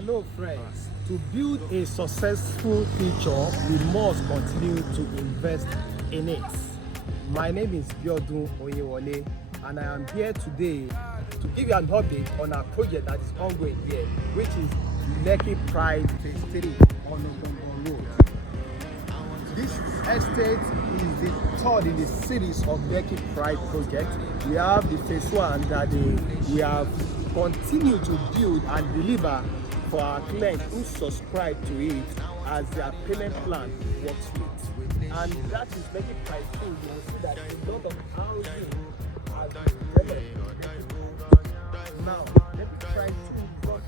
Hello friends, to build a successful future, we must continue to invest in it. My name is Biodun Oyewole and I am here today to give you an update on our project that is ongoing here, which is Lekki Pride Phase III on Ogongon Road. This estate is the third in the series of Lekki Pride project. We have the phase one that we have continued to build and deliver for our clients who subscribe to it as their payment plan works with. And that is Lekki Pride II. You will see that a lot of housing has been developed. Now, Lekki Pride II is not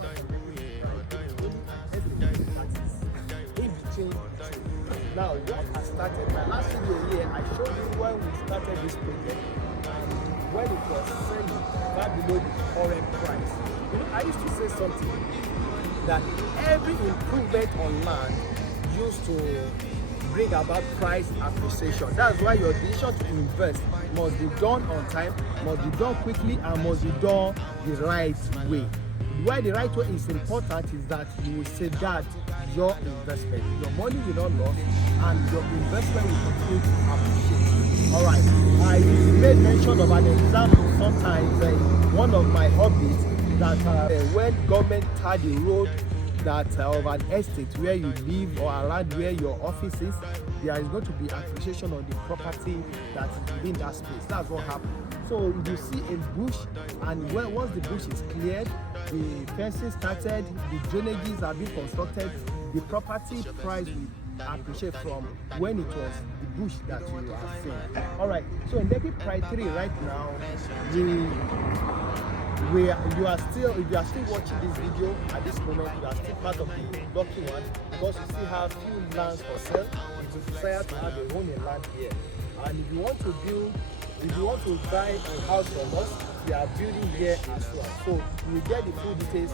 in between. Now, what has started? My last video here, I showed you when we started this project and when it was selling far below the current price. You know, I used to say something that every improvement on land used to bring about price appreciation. That's why your decision to invest must be done on time, must be done quickly, and must be done the right way. Why the right way is important is that you will safeguard your investment. Your money will not lose and your investment will continue to appreciate. All right, I made mention of an example sometimes in one of my hobbies that when government tar the road that of an estate where you live or around where your office is, there is going to be appreciation on the property that is within that space. That's what happened. So if you see a bush and once the bush is cleared, the fencing started, the drainages are being constructed, the property price will appreciate from when it was the bush that you are seeing. All right, so in Lekki Pride III right now, if you are still watching this video at this moment, you are still part of the lucky one because you still have few lands for sale. You desire to have your own land here, and if you want to buy a house from us, we are building here as well. So you will get the full details.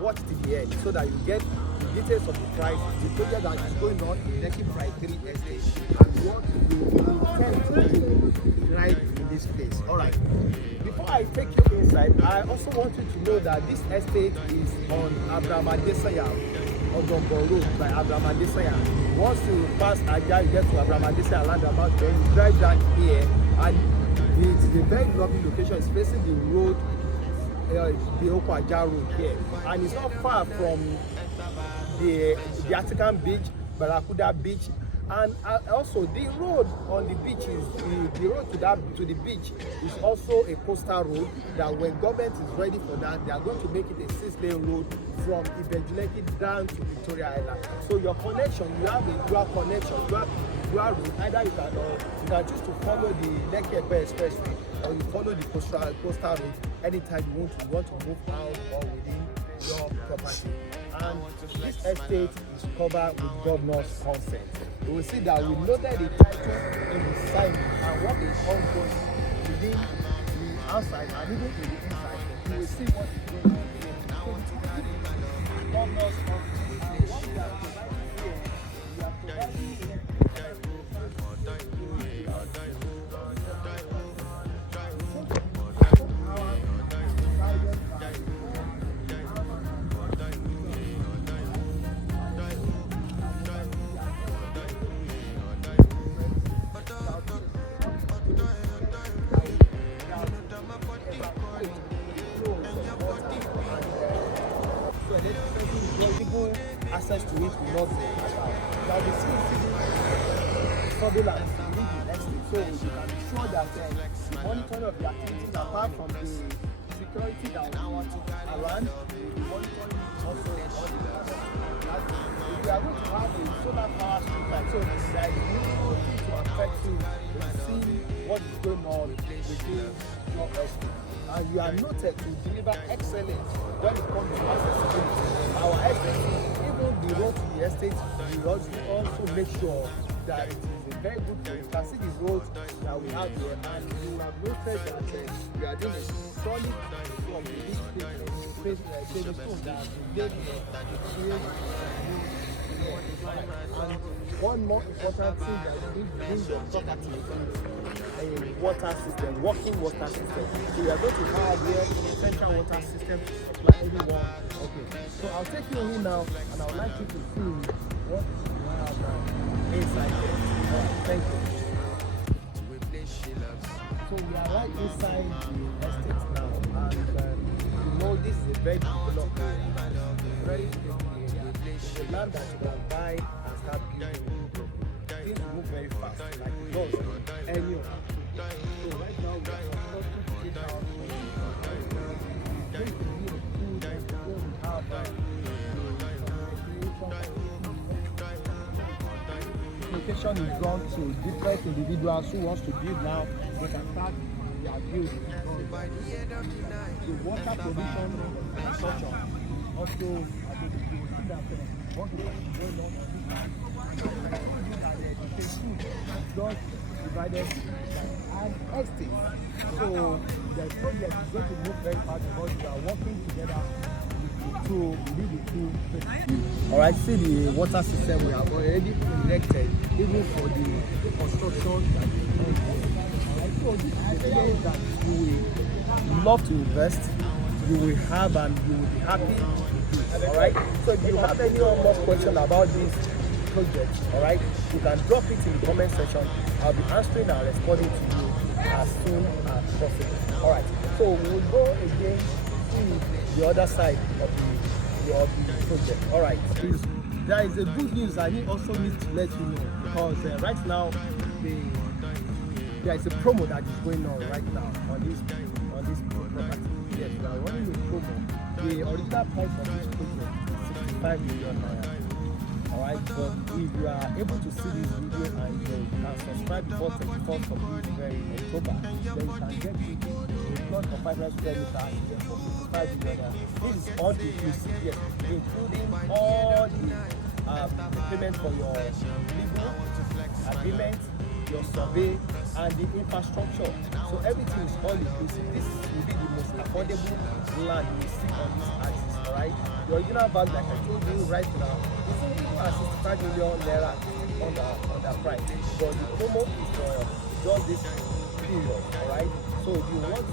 Watch to the end so that you get the details of the price, the project that is going on in Lekki Pride III estate, and what you intend to do right in this place. All right. Before I take you inside, I also want you to know that this estate is on Abraham Adesanya Ogongon Road by Abraham Adesanya. Once you pass Aja, you get to Abraham Adesanya roundabout, then you drive down here, and it's a very lovely location. It's facing the road, the Okwaja Road here, and it's not far from the African beach, Barracuda Beach. And also the road on the beach is the road to the beach is also a coastal road that when government is ready for that, they are going to make it a 6-lane road from Lekki down to Victoria Island. So your connection, you have a dual connection, dual road. Either you can choose to follow the Lekki Expressway or you follow the coastal road anytime you want to move out or within your property. And this estate is covered with governor's consent. You will see that we loaded the title in the side and what is ongoing within the outside and even in the inside. You will see what is going on here. Governor's consent. And what we are providing here, we are providing access to it will not be allowed. There will be surveillance within the estate, so you can be sure that the monitoring of the activities, apart from the security that we want around, the monitoring also on the ground. We are going to have a solar power street light, so there is no thing to affect you to see what is going on within your estate. And you are noted to deliver excellence when it comes to accessibility. Our estate, even the road to the estate, we also make sure that it is a very good road. You can see the roads that we have here, and you have noted that we are doing a solid from the big paving stone that has been laid here and one more important thing that you need to bring your property a water system, working water system. So we are going to have here central water system to supply everyone. Okay, so I'll take you in now, and I would like you to see what we have inside here. All right, thank you. So we are right inside the estate now, and you know this is a very developed area, very it's a land that you can buy and start building. Things move very fast, like it does any of them. So right now we are constructing to take out location is gone to different individuals who wants to build now. They can start their building. The water provision infrastructure also, I think you will see that what is going on. Just divided and estate. So the project is going to move very fast because we are working together to lead the two. Alright, see the water system we have already erected, even for the construction that is ongoing. So this is the place that you will love to invest, you will have, and you will be happy to do. Alright, so if you have any more questions about this project, alright, you can drop it in the comment section. I'll be answering and responding to you as soon as possible. Alright, so we'll go again to the other side of the project. Alright, there is a good news I also need to let you know, because right now there is a promo that is going on right now on this property. Yes, we are running a promo. The original price of this project is 65 million naira. Alright, but if you are able to see this video and you can subscribe before 31st of October, then you can get a plot of 500 square meters for 55 million. This is all inclusive, yes, including all the payment for your legal agreement, your survey, and the infrastructure. So everything is all inclusive. This will be the most affordable land you see on this axis. Alright, the original value, like I told you right now, is only 65 million naira on the price. But the promo is for just this period. Alright, so if you want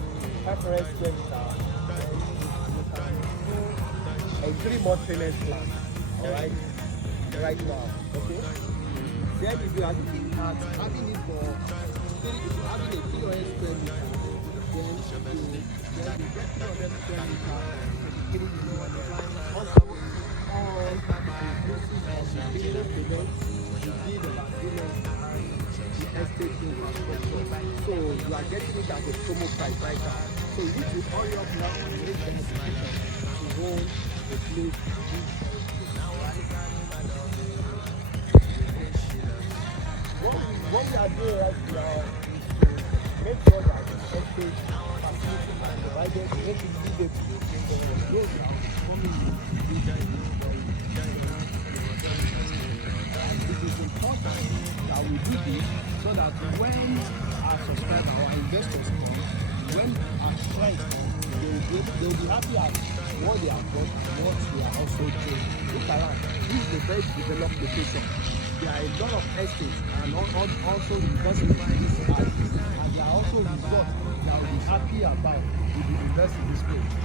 500 square meters, you can do a 3-month payment plan. Alright, right now. Okay. Then if you are looking at having it for having a 300 square meter, then you get 300 square meter. Also, all inclusive of the business events, you did the agreement and the estate infrastructure. So you are getting it at a promo price right now. So you need to hurry up now and make the application to own a place. What we are doing right now is to make sure that the estate facilities are provided to make it easy for those that are coming in. It is important that we do this so that when our subscribers, our investors come, when our strength they'll be happy at what they have got and what they are also doing. Look around, this is a very developed location. There are a lot of estates and also investments in this area, and there are also resorts that will be happy about if you invest in this place.